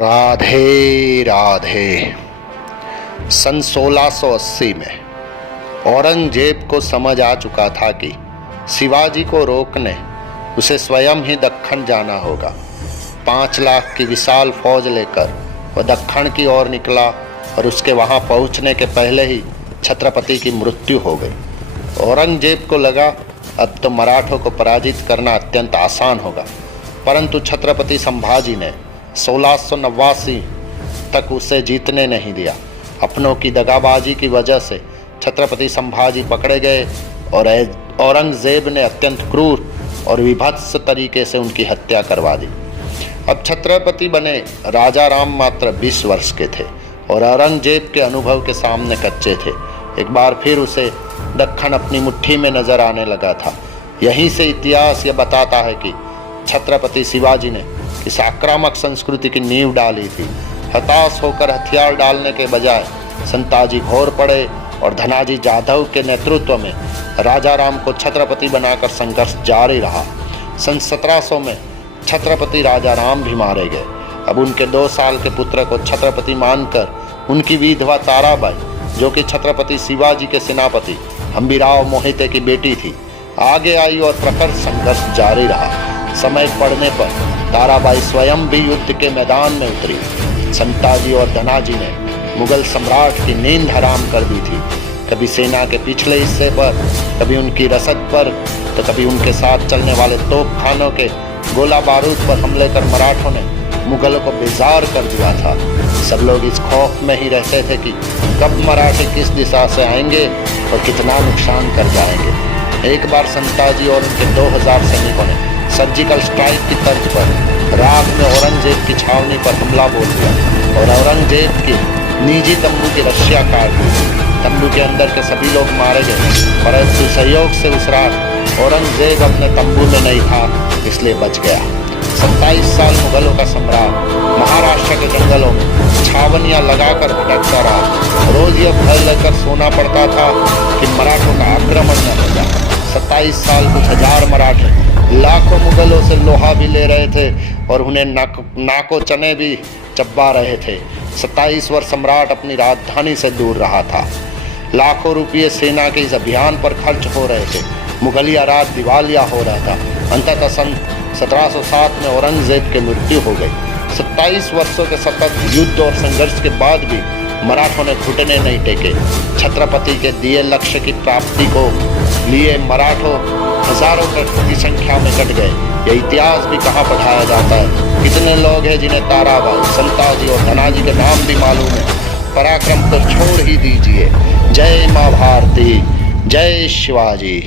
राधे राधे। सन 1680 में औरंगजेब को समझ आ चुका था कि शिवाजी को रोकने उसे स्वयं ही दक्खन जाना होगा। 5 लाख की विशाल फौज लेकर वह दक्खन की ओर निकला और उसके वहां पहुंचने के पहले ही छत्रपति की मृत्यु हो गई। औरंगजेब को लगा अब तो मराठों को पराजित करना अत्यंत आसान होगा, परंतु छत्रपति संभाजी ने 1689 तक उसे जीतने नहीं दिया। अपनों की दगाबाजी की वजह से छत्रपति संभाजी पकड़े गए और औरंगजेब ने अत्यंत क्रूर और विभत्स तरीके से उनकी हत्या करवा दी। अब छत्रपति बने राजा राम मात्र 20 वर्ष के थे और औरंगजेब के अनुभव के सामने कच्चे थे। एक बार फिर उसे दक्खन अपनी मुट्ठी में नजर आने लगा था। यहीं से इतिहास यह बताता है कि छत्रपति शिवाजी ने इस आक्रामक संस्कृति की नींव डाली थी। हताश होकर हथियार डालने के बजाय संताजी घोर पड़े और धनाजी जाधव के नेतृत्व में राजा राम को छत्रपति बनाकर संघर्ष जारी रहा। सन 1700 में छत्रपति राजा राम भी मारे गए। अब उनके 2 साल के पुत्र को छत्रपति मानकर उनकी विधवा ताराबाई, जो कि छत्रपति शिवाजी के सेनापति हम्बीराव मोहिते की बेटी थी, आगे आई और प्रखर संघर्ष जारी रहा। समय पड़ने पर ताराबाई स्वयं भी युद्ध के मैदान में उतरी। संताजी और धनाजी ने मुगल सम्राट की नींद हराम कर दी थी। कभी सेना के पिछले हिस्से पर, कभी उनकी रसद पर, तो कभी उनके साथ चलने वाले तोपखानों के गोला बारूद पर हमले कर मराठों ने मुगलों को बेजार कर दिया था। सब लोग इस खौफ में ही रहते थे कि कब मराठे किस दिशा से आएंगे और कितना नुकसान कर जाएंगे। एक बार संताजी और उनके 2000 सैनिकों ने सर्जिकल स्ट्राइक की तर्ज पर रात में औरंगजेब की छावनी पर हमला बोल दिया और औरंगजेब की निजी तंबू की रस्सियां काट दी। तंबू के अंदर के सभी लोग मारे गए, परंतु सहयोग से उस रात औरंगजेब अपने तंबू में नहीं था, इसलिए बच गया। 27 साल मुगलों का सम्राट महाराष्ट्र के जंगलों में छावनियां लगाकर भटकता रहा। रोज यह भय लेकर सोना पड़ता था कि मराठों का आक्रमण न हो जाए। 27 साल कुछ हजार मराठे लाखों मुगलों से लोहा भी ले रहे थे और उन्हें नाको चने भी चबा रहे थे। 27 वर्ष सम्राट अपनी राजधानी से दूर रहा था। लाखों रुपये सेना के इस अभियान पर खर्च हो रहे थे। मुगलिया राज दिवालिया हो रहा था। अंततः सन 1707 में औरंगजेब की मृत्यु हो गई। 27 वर्षों के सतत युद्ध और संघर्ष के बाद भी मराठों ने घुटने नहीं टेके। छत्रपति के दिए लक्ष्य की प्राप्ति को लिए मराठों हजारों की संख्या में कट गए। यह इतिहास भी कहाँ पढ़ाया जाता है। कितने लोग हैं जिन्हें ताराबाई, संताजी और धनाजी के नाम भी मालूम है। पराक्रम तो छोड़ ही दीजिए। जय मां भारती, जय शिवाजी।